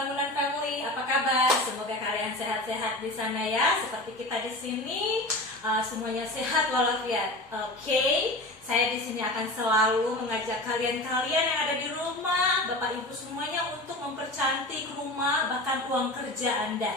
Bangunan Family, apa kabar? Semoga kalian sehat-sehat di sana ya. Seperti kita di sini, semuanya sehat walafiat. Oke, saya di sini akan selalu mengajak kalian-kalian yang ada di rumah, Bapak Ibu semuanya untuk mempercantik rumah bahkan ruang kerja Anda.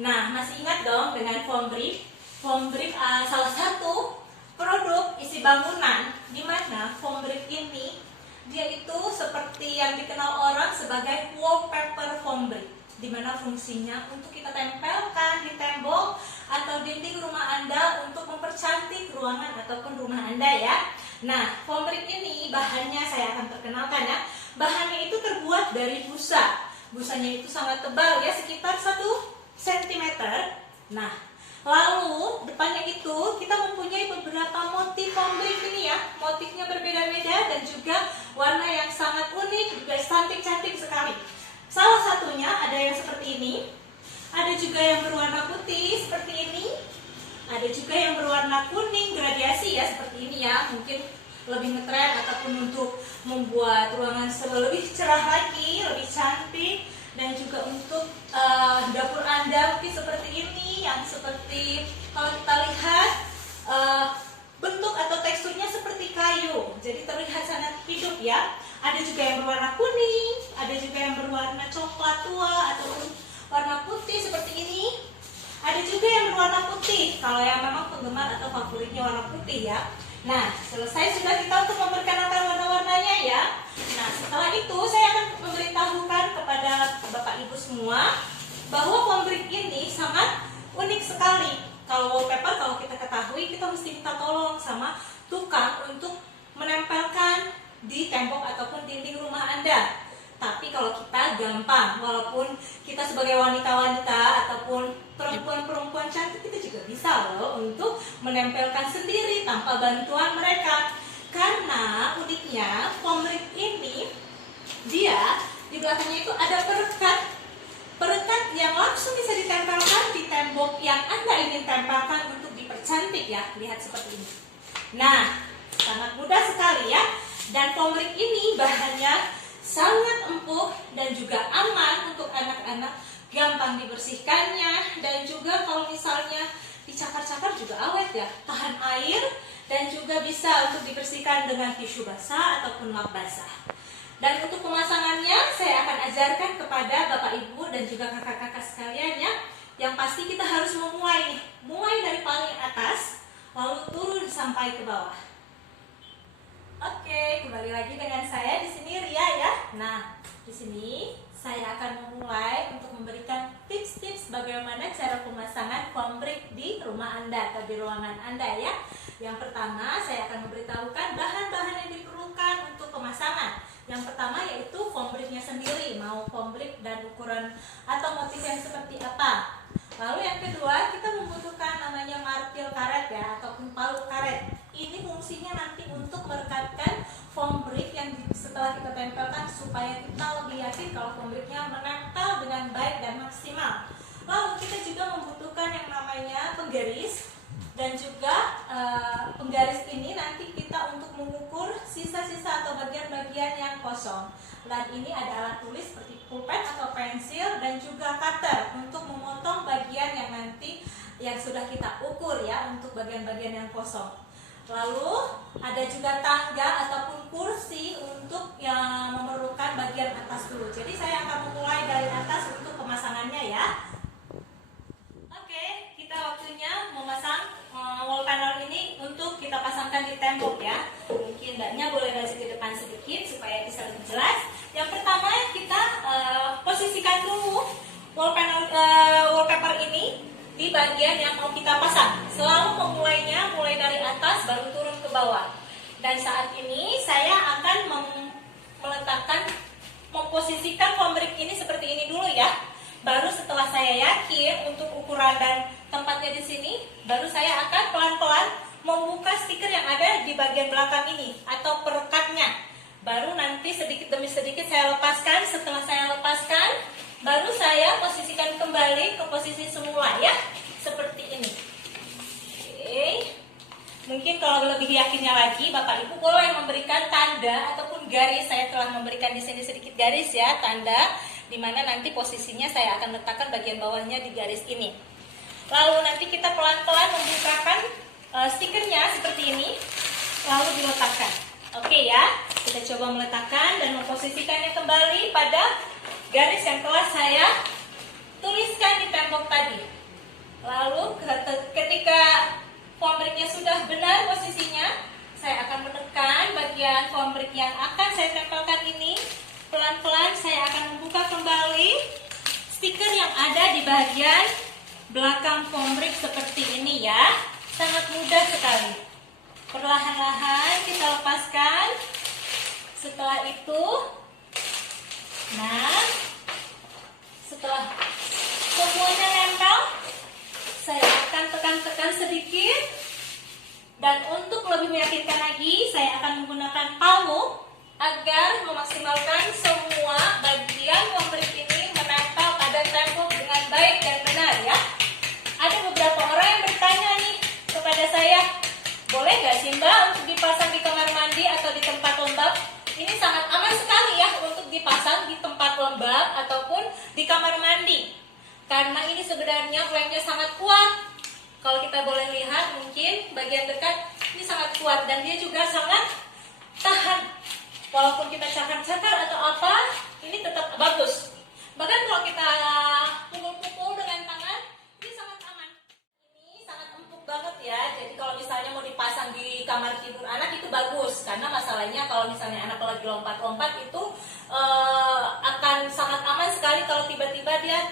Nah, masih ingat dong dengan foam brick? Foam brick salah satu produk isi bangunan di mana foam brick ini dia itu seperti yang dikenal orang sebagai wallpaper foam brick, di mana fungsinya untuk kita tempelkan di tembok atau dinding rumah Anda untuk mempercantik ruangan ataupun rumah Anda ya. Nah, foam brick ini bahannya saya akan perkenalkan ya. Bahannya itu terbuat dari busa. Busanya itu sangat tebal ya, sekitar 1 cm. Nah, lalu depannya itu kita mempunyai beberapa motif foam brick ini ya. Motifnya berbeda-beda dan juga warna yang sangat unik, juga cantik-cantik sekali. Salah satunya ada yang seperti ini, ada juga yang berwarna putih seperti ini, ada juga yang berwarna kuning gradiasi ya seperti ini ya. Mungkin lebih ngetren ataupun untuk membuat ruangan lebih cerah lagi, lebih cantik. Dan juga untuk dapur Anda mungkin seperti ini, yang seperti kalau kita lihat bentuk atau teksturnya seperti kayu, jadi terlihat sangat hidup ya. Ada juga yang berwarna kuning, ada juga yang berwarna coklat tua ataupun warna putih seperti ini. Ada juga yang berwarna putih, kalau yang memang penggemar atau favoritnya warna putih ya. Nah, selesai sudah kita untuk memperkenalkan warna-warnanya ya. Nah, setelah itu saya akan memberitahukan kepada Bapak Ibu semua bahwa foam brick ini sangat unik sekali. Kalau wallpaper, kalau kita ketahui, kita mesti minta tolong sama tukang untuk menempelkan di tembok ataupun dinding rumah Anda. Tapi kalau kita gampang, walaupun kita sebagai wanita-wanita ataupun perempuan-perempuan cantik, kita juga bisa loh untuk menempelkan sendiri tanpa bantuan mereka. Karena uniknya foam brick ini dia di belakangnya itu ada perekat yang langsung bisa ditempelkan di tembok yang Anda ingin tempelkan untuk dipercantik ya. Lihat seperti ini. Nah, sangat mudah sekali ya. Dan foam brick ini bahannya sangat empuk dan juga aman untuk anak-anak, gampang dibersihkannya, dan juga kalau misalnya dicakar-cakar juga awet ya, tahan air, dan juga bisa untuk dibersihkan dengan tisu basah ataupun lap basah. Dan untuk pemasangannya saya akan ajarkan kepada Bapak Ibu dan juga kakak-kakak sekalian ya. Yang pasti kita harus mulai dari paling atas lalu turun sampai ke bawah. Oke, kembali lagi dengan saya di sini Ria ya. Nah, di sini saya akan memulai untuk memberikan tips-tips bagaimana cara pemasangan foam brick di rumah Anda atau di ruangan Anda ya. Yang pertama, saya akan memberitahukan bahan-bahan yang diperlukan untuk pemasangan. Yang pertama yaitu foam bricknya sendiri, mau foam brick dan ukuran atau motif yang seperti apa. Lalu yang kedua, kita membutuhkan namanya martil karet ya, ataupun palu karet. Ini fungsinya nanti untuk merekatkan foam brick yang setelah kita tempelkan supaya kita lebih yakin kalau foam bricknya menempel dengan baik dan maksimal. Lalu kita juga membutuhkan yang namanya penggaris, dan juga penggaris ini nanti kita untuk mengukur sisa-sisa atau bagian-bagian yang kosong. Dan ini ada alat tulis seperti pulpen atau pensil dan juga cutter untuk memotong bagian yang nanti yang sudah kita ukur ya untuk bagian-bagian yang kosong. Lalu ada juga tangga ataupun kursi untuk yang memerlukan bagian atas dulu. Jadi saya akan memulai dari atas untuk pemasangannya ya. Oke, kita waktunya memasang wall panel ini untuk kita pasangkan di tembok ya. Mungkin mbaknya boleh maju ke depan sedikit supaya bisa lebih jelas. Yang pertama kita posisikan dulu wallpaper ini di bagian yang mau kita pasang. Selalu memulainya mulai dari atas baru turun ke bawah. Dan saat ini saya akan memposisikan foam brick ini seperti ini dulu ya. Baru setelah saya yakin untuk ukuran dan tempatnya di sini, baru saya akan pelan-pelan membuka stiker yang ada di bagian belakang ini atau perekatnya. Baru nanti sedikit demi sedikit saya lepaskan. Setelah saya lepaskan, baru saya posisikan kembali ke posisi semula ya, seperti ini. Oke. Mungkin kalau lebih yakinnya lagi, Bapak Ibu boleh memberikan tanda ataupun garis. Saya telah memberikan di sini sedikit garis ya, tanda. dimana nanti posisinya saya akan letakkan bagian bawahnya di garis ini. Lalu nanti kita pelan-pelan membukakan stikernya seperti ini, lalu diletakkan. Oke ya, kita coba meletakkan dan memposisikannya kembali pada garis yang telah saya tuliskan di tembok tadi. Lalu ketika foam bricknya sudah benar posisinya, saya akan menekan bagian foam brick yang akan saya tempelkan ini. Pelan-pelan saya akan membuka kembali stiker yang ada di bagian belakang foam brick seperti ini ya. Sangat mudah sekali. Perlahan-lahan kita lepaskan. Setelah itu, nah, setelah semuanya nempel, saya akan tekan-tekan sedikit. Dan untuk lebih meyakinkan lagi, saya akan menggunakan palmu agar memaksimalkan semua bagian foam brick ini menempel pada tembok dengan baik dan benar ya. Ada beberapa orang yang bertanya nih kepada saya, boleh nggak sih Mbak untuk dipasang di kamar mandi atau di tempat lembab? Ini sangat aman sekali ya untuk dipasang di tempat lembab ataupun di kamar mandi. Karena ini sebenarnya framenya sangat kuat. Kalau kita boleh lihat mungkin bagian dekat ini sangat kuat dan dia juga sangat tahan. Walaupun kita cakar-cakar atau apa, ini tetap bagus. Bahkan kalau kita pukul-pukul dengan tangan, ini sangat aman. Ini sangat empuk banget ya. Jadi kalau misalnya mau dipasang di kamar tidur anak itu bagus. Karena masalahnya kalau misalnya anak lagi lompat-lompat itu akan sangat aman sekali kalau tiba-tiba dia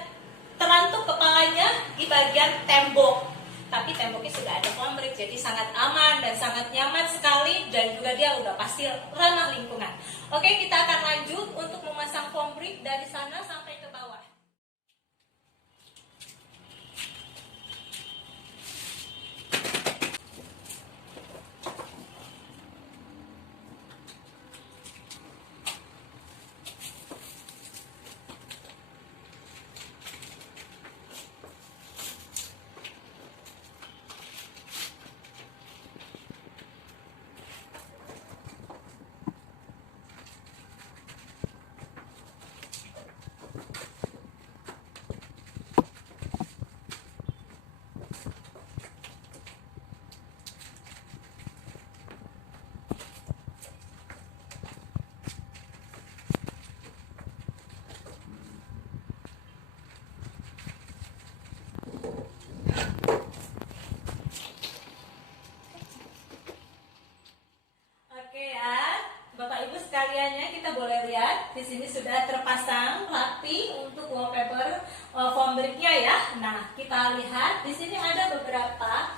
terantuk kepalanya di bagian tembok. Tapi temboknya sudah ada foam brick, jadi sangat aman dan sangat nyaman sekali, dan juga dia udah pasti ramah lingkungan. Oke, kita akan lanjut untuk memasang foam brick dari sana sampai ke bawah. Sekaliannya kita boleh lihat di sini sudah terpasang rapi untuk wallpaper foam bricknya ya. Nah, kita lihat di sini ada beberapa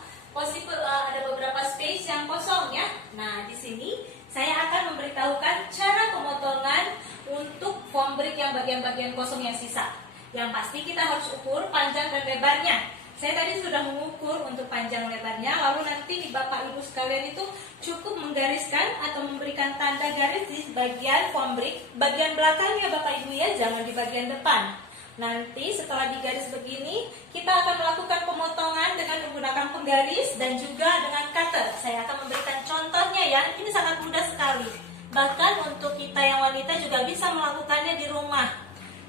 space yang kosong ya. Nah, di sini saya akan memberitahukan cara pemotongan untuk foam brick yang bagian-bagian kosong yang sisa. Yang pasti kita harus ukur panjang dan lebarnya. Saya tadi sudah mengukur untuk panjang lebarnya, lalu nanti di Bapak Ibu sekalian itu cukup menggariskan atau memberikan tanda garis di bagian foam brick, bagian belakangnya Bapak Ibu ya, jangan di bagian depan. Nanti setelah digaris begini, kita akan melakukan pemotongan dengan menggunakan penggaris dan juga dengan cutter. Saya akan memberikan contohnya ya, ini sangat mudah sekali. Bahkan untuk kita yang wanita juga bisa melakukannya di rumah,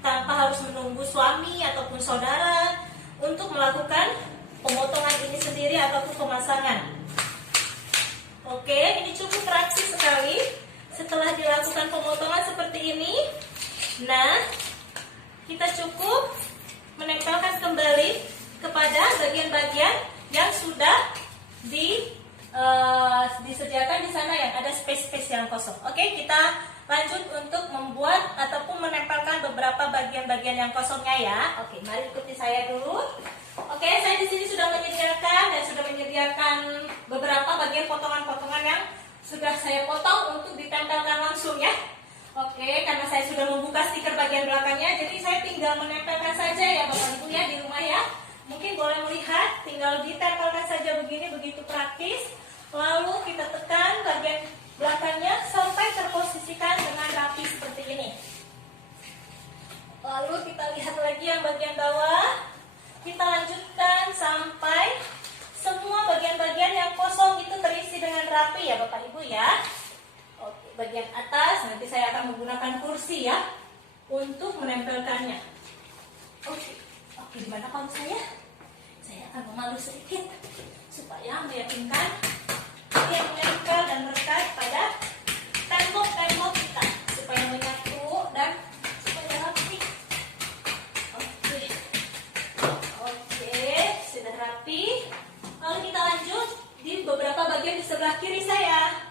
tanpa harus menunggu suami ataupun saudara untuk melakukan pemotongan ini sendiri ataupun pemasangan. Oke, ini cukup praktis sekali. Setelah dilakukan pemotongan seperti ini, nah, kita cukup menempelkan kembali kepada bagian-bagian yang sudah disediakan di sana yang ada space-space yang kosong. Oke, kita lanjut untuk membuat ataupun menempelkan beberapa bagian-bagian yang kosongnya ya. Oke, mari ikuti saya dulu. Oke, saya di sini sudah menyediakan beberapa bagian potongan-potongan yang sudah saya potong untuk ditempelkan langsung ya. Oke, karena saya sudah membuka stiker bagian belakangnya, jadi saya tinggal menempelkan saja ya Bapak Ibu ya di rumah ya. Mungkin boleh melihat, tinggal ditempelkan saja begini, begitu praktis. Lalu kita tekan bagian belakangnya sampai terposisikan dengan rapi seperti ini. Lalu kita lihat lagi yang bagian bawah. Kita lanjutkan sampai semua bagian-bagian yang kosong itu terisi dengan rapi ya Bapak Ibu ya. Oke, bagian atas nanti saya akan menggunakan kursi ya. untuk menempelkannya. Oke, gimana kalau saya akan memalu sedikit supaya meyakinkan dia menempel dan melekat pada tembok-tembok kita supaya menyatu dan supaya rapi. Oke, sudah rapi. Lalu kita lanjut di beberapa bagian di sebelah kiri saya.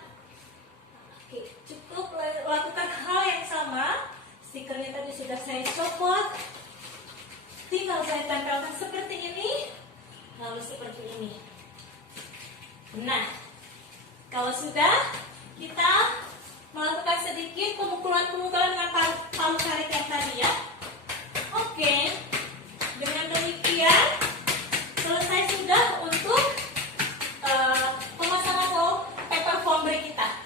Oke, cukup lakukan hal yang sama. Stikernya tadi sudah saya copot. Tinggal saya tempelkan seperti ini, lalu seperti ini. Nah, kalau sudah, kita melakukan sedikit pemukulan-pemukulan dengan palu karet yang tadi ya. Oke, dengan demikian selesai sudah untuk pemasangan paper foam brick kita.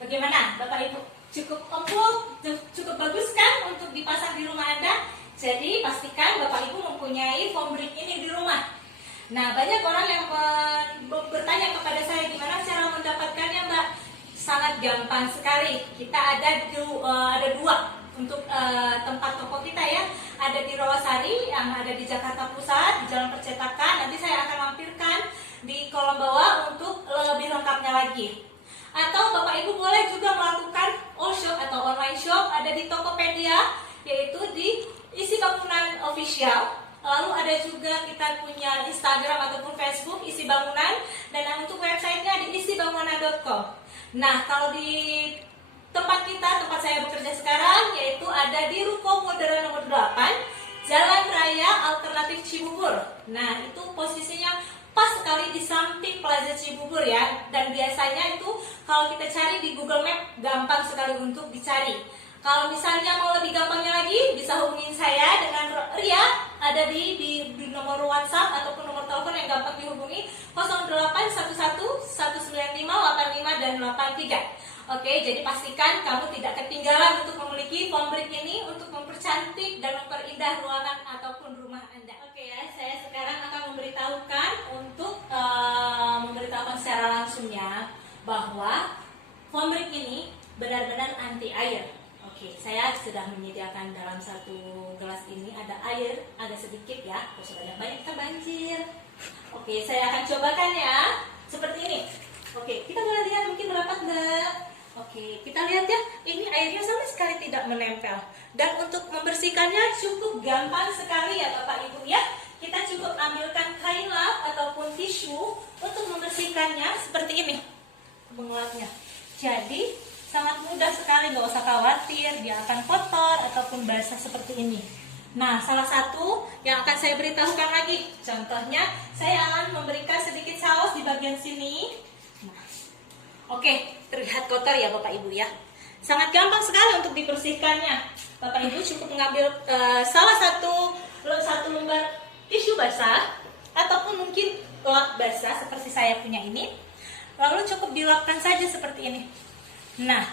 Bagaimana, Bapak Ibu? Cukup empuk, cukup bagus kan untuk dipasang di rumah Anda? Jadi pastikan Bapak Ibu mempunyai foam brick ini di rumah. Nah, banyak orang yang bertanya kepada saya gimana cara mendapatkannya, Mbak. Sangat gampang sekali. Kita ada dua untuk tempat toko kita ya. Ada di Rawasari yang ada di Jakarta Pusat di Jalan Percetakan. Nanti saya akan lampirkan di kolom bawah untuk lebih lengkapnya lagi. Atau Bapak Ibu boleh juga melakukan all-shop atau online shop ada di Tokopedia, yaitu di Isi Bangunan Official. Lalu ada juga kita punya Instagram ataupun Facebook Isi Bangunan, dan untuk websitenya di isibangunan.com. Nah, kalau di tempat saya bekerja sekarang, yaitu ada di Ruko Modern nomor 8 Jalan Raya Alternatif Cibubur. Nah, itu posisinya pas sekali di samping Plaza Cibubur ya. Dan biasanya itu kalau kita cari di Google Map gampang sekali untuk dicari. Kalau misalnya mau lebih gampangnya lagi, bisa hubungin saya dengan Ria, ada di nomor WhatsApp ataupun nomor telepon yang gampang dihubungi 0811 195 85 dan 83. Oke, jadi pastikan kamu tidak ketinggalan untuk memiliki foam brick ini untuk mempercantik dan memperindah ruangan ataupun rumah Anda. Oke ya, saya sekarang akan memberitahukan secara langsungnya bahwa foam brick ini benar-benar anti air. Oke, saya sudah menyediakan dalam satu gelas ini ada air, agak sedikit ya. Kalau sebanyak-banyak kita banjir. Oke, saya akan cobakan ya. Seperti ini. Oke, kita boleh lihat mungkin berapa enggak. Oke, kita lihat ya. Ini airnya sama sekali tidak menempel. Dan untuk membersihkannya cukup gampang sekali ya Bapak Ibu ya. Kita cukup ambilkan kain lap ataupun tisu untuk membersihkannya seperti ini. Mengelapnya. Jadi sangat mudah sekali, nggak usah khawatir dia akan kotor ataupun basah seperti ini. Nah, salah satu yang akan saya beritahukan lagi, contohnya saya akan memberikan sedikit saus di bagian sini. Nah, oke, terlihat kotor ya Bapak Ibu ya. Sangat gampang sekali untuk dibersihkannya. Bapak Ibu cukup mengambil salah satu lembar tisu basah ataupun mungkin lap basah seperti saya punya ini. Lalu cukup dilapkan saja seperti ini. Nah,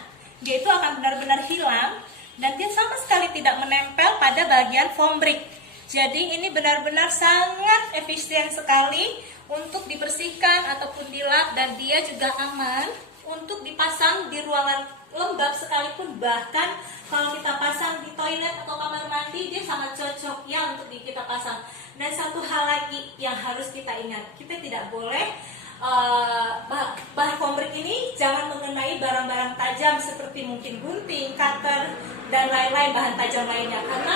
dia itu akan benar-benar hilang dan dia sama sekali tidak menempel pada bagian foam brick. Jadi ini benar-benar sangat efisien sekali untuk dibersihkan ataupun dilap, dan dia juga aman untuk dipasang di ruangan lembab sekalipun. Bahkan kalau kita pasang di toilet atau kamar mandi, dia sangat cocok ya untuk kita pasang. Dan satu hal lagi yang harus kita ingat, kita tidak boleh bahan foam brick ini jangan mengenai barang-barang tajam seperti mungkin gunting, cutter, dan lain-lain bahan tajam lainnya, karena